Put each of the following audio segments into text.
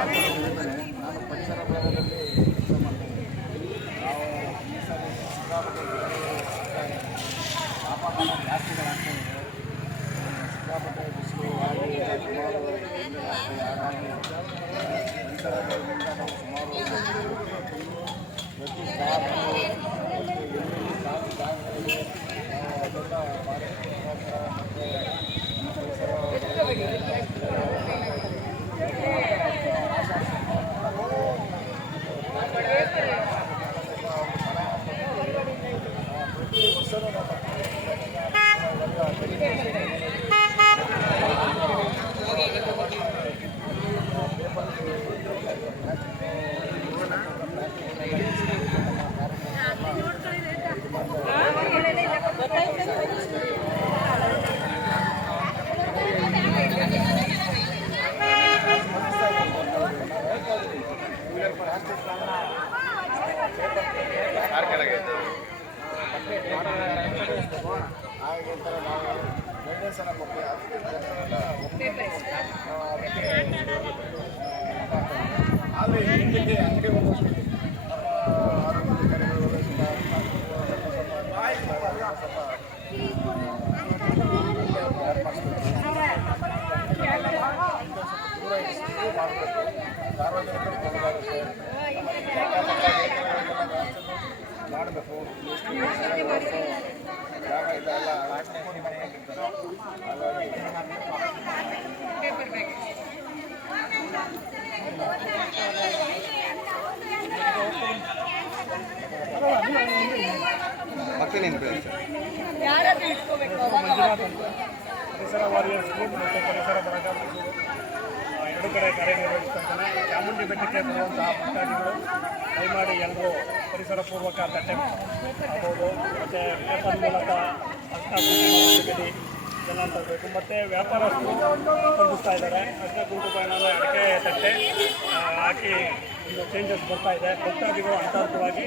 ನಾನು ಪರಿಸರ ಭಾಗದಲ್ಲಿ ಕೆಲಸ ಮಾಡ್ತೀನಿ. ನಾವು ಈ ಸಲ ಸಿಕ್ಕಾಪಟ್ಟೆ ತಾಪಮಾನ ಜಾಸ್ತಿಗಳಾಗ್ತಾ ಇದೆ. ಸಿಕ್ಕಾಪಟ್ಟೆ ಬಿಸಿಲು ಹಾಗಾಗಿ ಸುಮಾರು ಹಾಗಾಗಿ ಈ ಥರಗಳಿಂದ ನಾವು ಸುಮಾರು ಪ್ರತಿ ಸ್ಟಾಪ್ ಮತ್ತು ಎಲ್ಲಿ ಸ್ಟಾಪ್ ಜಾಗಗಳಿಗೆ ಅದೆಲ್ಲ ಭಾರಿ ಮುಖಾಂತರ ಮತ್ತು ಪ್ರತಿ ವರ್ಷವೂ ಹಾಗೆ ಥರ ನಾವು ಗೈಡೆನ್ಸನ್ನು ಕೊಟ್ಟು ಆದರೆ ಹಿಂದಿಗೆ ಅಂಗಡಿ ಒಂದಷ್ಟು ನಮ್ಮ ಸಾರ್ವಜನಿಕರು ಮಾಡಬೇಕು. ಜಾಗ ಇದೆಲ್ಲ ಮಂಜುನಾಥ್ ಅಂತ ಪರಿಸರ ವಾರಿಯರ್ಸ್ ಗ್ರೂಪ್ ಮತ್ತು ಪರಿಸರ ಬರಗಾಲ ಎರಡು ಕಡೆ ಕಾರ್ಯನಿರ್ವಹಿಸ್ತಾನೆ. ಚಾಮುಂಡಿ ಬೆಟ್ಟಕ್ಕೆ ಬರುವಂತಹ ಭಕ್ತಾದಿಗಳು ದಯಮಾಡಿ ಎಲ್ಲರೂ ಪರಿಸರ ಪೂರ್ವಕ ತಟ್ಟೆ ಆಗ್ಬೋದು, ಮತ್ತು ಪೇಪರ್ ಮೂಲಕ ಅರ್ಥ ಇದೆಲ್ಲ ತರಬೇಕು. ಮತ್ತು ವ್ಯಾಪಾರಸ್ಥರು ಸ್ಪಂದಿಸ್ತಾ ಇದ್ದಾರೆ. ಅರ್ಥ ಕುಂಕುಮ ಅಡಿಕೆ ತಟ್ಟೆ ಹಾಕಿ ಒಂದು ಚೇಂಜಸ್ ಬರ್ತಾ ಇದೆ. ಭಕ್ತಾದಿಗಳು ಹಂತವಾಗಿ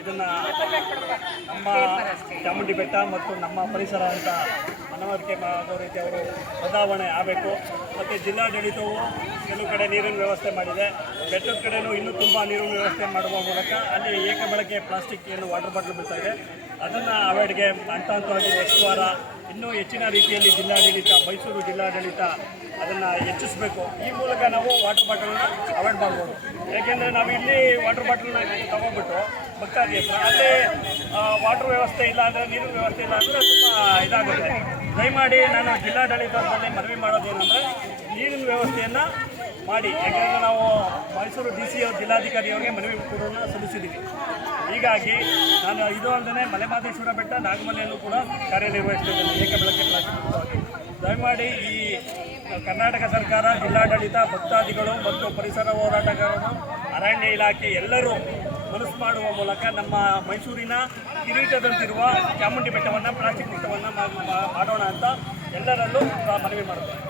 ಇದನ್ನು ನಮ್ಮ ಚಾಮುಂಡಿ ಬೆಟ್ಟ ಮತ್ತು ನಮ್ಮ ಪರಿಸರ ಅಂತ ಮನವರಿಕೆ ಮಾಡೋ ರೀತಿ ಅವರು ಬದಲಾವಣೆ ಆಗಬೇಕು. ಮತ್ತು ಜಿಲ್ಲಾಡಳಿತವು ಕೆಲವು ಕಡೆ ನೀರಿನ ವ್ಯವಸ್ಥೆ ಮಾಡಿದೆ. ಬೆಟ್ಟದ ಕಡೆಯೂ ಇನ್ನೂ ತುಂಬ ನೀರಿನ ವ್ಯವಸ್ಥೆ ಮಾಡುವ ಮೂಲಕ ಅಲ್ಲಿ ಏಕಬಳಕೆ ಪ್ಲಾಸ್ಟಿಕ್ ಏನು ವಾಟರ್ ಬಾಟಲ್ ಬರ್ತಾ ಇದೆ ಅದನ್ನು ಅವಾಯ್ಡ್ಗೆ ಹಂತವಾಗಿ ನೆಕ್ಸ್ಟ್ ವಾರ ಇನ್ನೂ ಹೆಚ್ಚಿನ ರೀತಿಯಲ್ಲಿ ಜಿಲ್ಲಾಡಳಿತ, ಮೈಸೂರು ಜಿಲ್ಲಾಡಳಿತ ಅದನ್ನು ಹೆಚ್ಚಿಸಬೇಕು. ಈ ಮೂಲಕ ನಾವು ವಾಟರ್ ಬಾಟಲನ್ನ ಅವಾಯ್ಡ್ ಮಾಡ್ಬೋದು. ಯಾಕೆಂದರೆ ನಾವು ಇಲ್ಲಿ ವಾಟರ್ ಬಾಟಲ್ನ ತೊಗೊಂಡ್ಬಿಟ್ಟು ಭಕ್ತಾದಿ ಹತ್ರ ಅಲ್ಲಿ ವಾಟರ್ ವ್ಯವಸ್ಥೆ ಇಲ್ಲ ಅಂದರೆ, ನೀರಿನ ವ್ಯವಸ್ಥೆ ಇಲ್ಲ ಅಂದರೆ ತುಂಬ ಇದಾಗುತ್ತೆ. ದಯಮಾಡಿ ನಾನು ಜಿಲ್ಲಾಡಳಿತದಲ್ಲಿ ಮನವಿ ಮಾಡೋದೇನೆಂದರೆ ನೀರಿನ ವ್ಯವಸ್ಥೆಯನ್ನು ಮಾಡಿ. ಯಾಕೆಂದರೆ ನಾವು ಮೈಸೂರು DC ಜಿಲ್ಲಾಧಿಕಾರಿಯವರಿಗೆ ಮನವಿ ಕೂಡ ಸಲ್ಲಿಸಿದ್ದೀವಿ. ಹೀಗಾಗಿ ನಾನು ಇದು ಅಲ್ಲದೆ ಮಲೆಮಹದೇಶ್ವರ ಬೆಟ್ಟ, ನಾಗಮಲೆಯಲ್ಲೂ ಕೂಡ ಕಾರ್ಯನಿರ್ವಹಿಸ್ತಿದ್ದೇನೆ ಏಕಬಳಕೆ ಪ್ಲಾಸ್ಟಿಕ್. ದಯಮಾಡಿ ಈ ಕರ್ನಾಟಕ ಸರ್ಕಾರ, ಜಿಲ್ಲಾಡಳಿತ, ಭಕ್ತಾದಿಗಳು ಮತ್ತು ಪರಿಸರ ಹೋರಾಟಗಾರರು, ಅರಣ್ಯ ಇಲಾಖೆ ಎಲ್ಲರೂ ಮನಸ್ಸು ಮಾಡುವ ಮೂಲಕ ನಮ್ಮ ಮೈಸೂರಿನ ಕಿರೀಟದಂತಿರುವ ಚಾಮುಂಡಿ ಬೆಟ್ಟವನ್ನು ಪ್ಲಾಸ್ಟಿಕ್ ಮುಕ್ತವನ್ನು ಮಾಡೋಣ ಅಂತ ಎಲ್ಲರಲ್ಲೂ ಮನವಿ ಮಾಡುತ್ತೇನೆ.